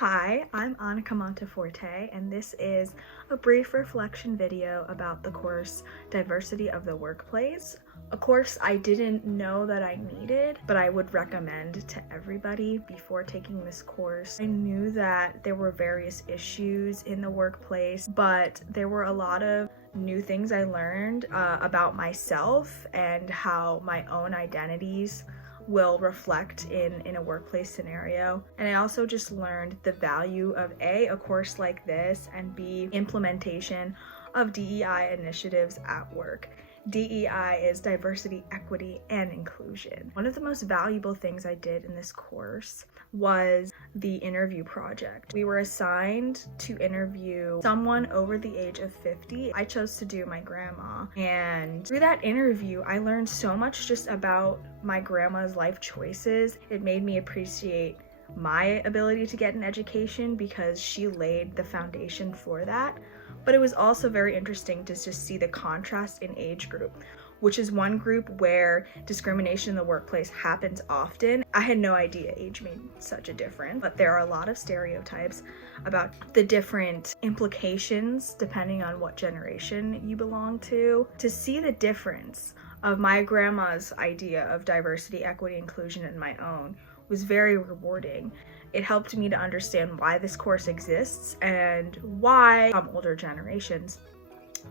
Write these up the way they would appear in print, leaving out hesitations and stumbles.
Hi, I'm Annika Monteforte, and this is a brief reflection video about the course Diversity of the Workplace, a course I didn't know that I needed, but I would recommend to everybody before taking this course. I knew that there were various issues in the workplace, but there were a lot of new things I learned about myself and how my own identities will reflect in a workplace scenario. And I also just learned the value of a course like this, and B, implementation of DEI initiatives at work. DEI is diversity, equity, and inclusion. One of the most valuable things I did in this course was the interview project. We were assigned to interview someone over the age of 50. I chose to do my grandma, and through that interview I learned so much just about my grandma's life choices. It made me appreciate my ability to get an education because she laid the foundation for that. But it was also very interesting to just see the contrast in age group, which is one group where discrimination in the workplace happens often. I had no idea age made such a difference, but there are a lot of stereotypes about the different implications depending on what generation you belong to. To see the difference of my grandma's idea of diversity, equity, inclusion and my own was very rewarding. It helped me to understand why this course exists and why older generations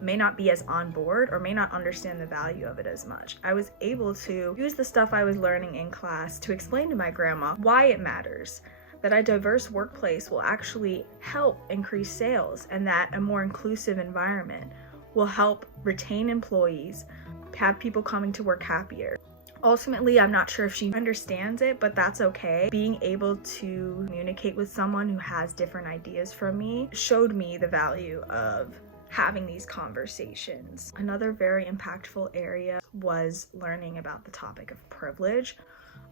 may not be as on board or may not understand the value of it as much. I was able to use the stuff I was learning in class to explain to my grandma why it matters, that a diverse workplace will actually help increase sales, and that a more inclusive environment will help retain employees, have people coming to work happier. Ultimately, I'm not sure if she understands it, but that's okay. Being able to communicate with someone who has different ideas from me showed me the value of having these conversations. Another very impactful area was learning about the topic of privilege.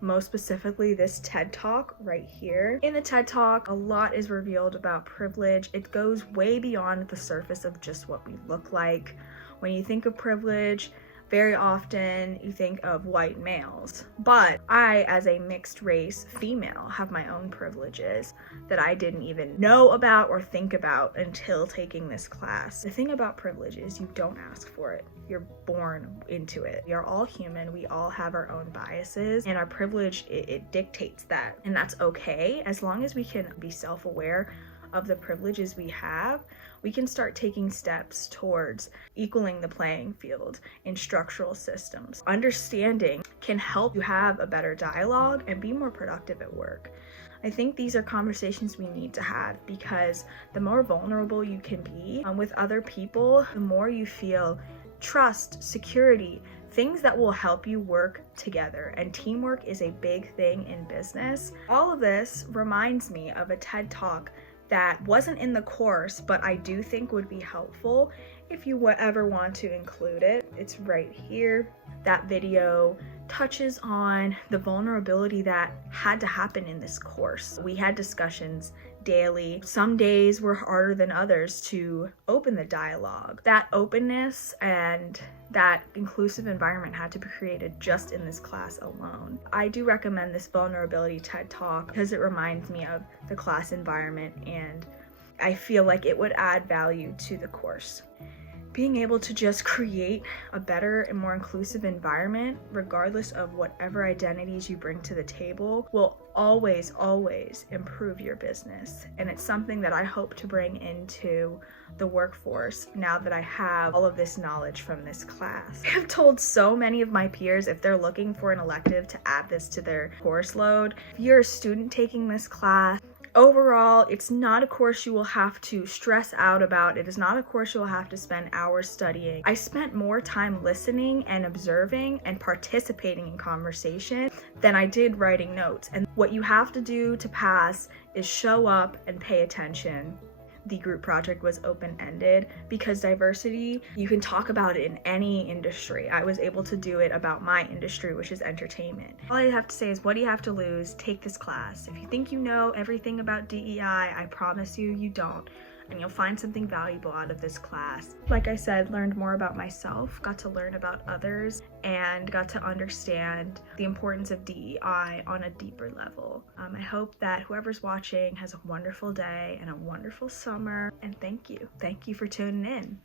Most specifically, this TED Talk right here. In the TED Talk, a lot is revealed about privilege. It goes way beyond the surface of just what we look like. When you think of privilege, very often you think of white males, but I, as a mixed race female, have my own privileges that I didn't even know about or think about until taking this class. The thing about privilege is you don't ask for it. You're born into it. We are all human. We all have our own biases, and our privilege, it dictates that. And that's okay. As long as we can be self-aware of the privileges we have, we can start taking steps towards equaling the playing field in structural systems. Understanding can help you have a better dialogue and be more productive at work. I think these are conversations we need to have, because the more vulnerable you can be with other people, the more you feel trust, security, things that will help you work together. And teamwork is a big thing in business. All of this reminds me of a TED Talk that wasn't in the course, but I do think would be helpful if you ever want to include it. It's right here. That video touches on the vulnerability that had to happen in this course. We had discussions daily. Some days were harder than others to open the dialogue. That openness and that inclusive environment had to be created just in this class alone. I do recommend this vulnerability TED Talk because it reminds me of the class environment, and I feel like it would add value to the course. Being able to just create a better and more inclusive environment, regardless of whatever identities you bring to the table, will always, always improve your business. And it's something that I hope to bring into the workforce now that I have all of this knowledge from this class. I have told so many of my peers, if they're looking for an elective, to add this to their course load. If you're a student taking this class, overall, it's not a course you will have to stress out about. It is not a course you will have to spend hours studying. I spent more time listening and observing and participating in conversation than I did writing notes. And what you have to do to pass is show up and pay attention. The group project was open-ended because diversity, you can talk about it in any industry. I was able to do it about my industry, which is entertainment. All I have to say is, what do you have to lose? Take this class. If you think you know everything about DEI, I promise you, you don't. and you'll find something valuable out of this class. Like I said, learned more about myself, got to learn about others, and got to understand the importance of DEI on a deeper level. I hope that whoever's watching has a wonderful day and a wonderful summer, and thank you. Thank you for tuning in.